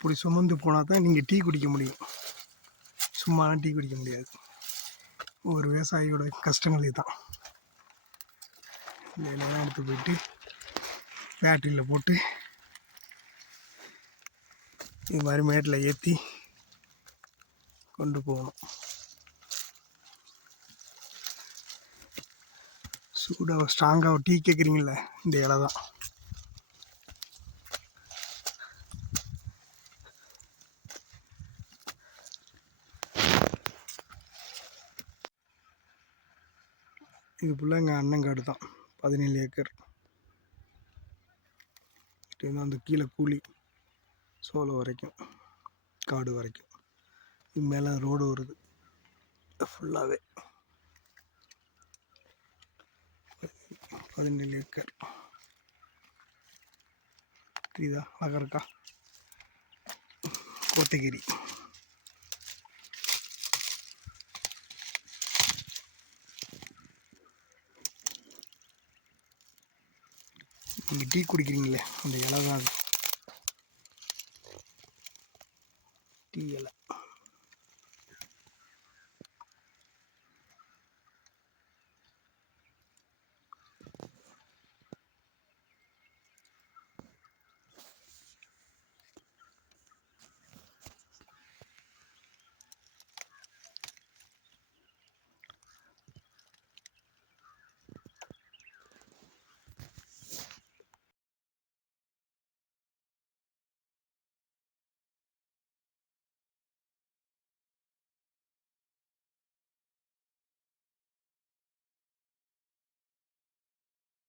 இப்படி சுமந்து போனால் தான் நீங்கள் டீ குடிக்க முடியும். சும்மாலாம் டீ குடிக்க முடியாது. ஒரு விவசாயியோட கஷ்டங்கள் இதுதான். இந்த இலையெல்லாம் எடுத்து போயிட்டு பேட்டரியில் போட்டு இது மாதிரி மேட்டில் ஏற்றி கொண்டு போகணும். சூடாக ஸ்ட்ராங்காக டீ கேட்குறீங்கள, இந்த இலை தான். இது ஃபுல்லாக எங்கள் அண்ணன் காடு தான், 17 ஏக்கர். அந்த கீழே கூலி சோளம் வரைக்கும், காடு வரைக்கும். இது மேலே ரோடு வருது ஃபுல்லாகவே. 17 ஏக்கர். தெரியுதா, அழகாக இருக்கா? கோத்தகிரி. நீங்கள் டீ குடிக்கிறீங்களே, அந்த இலை தான் அது, டீ இலை.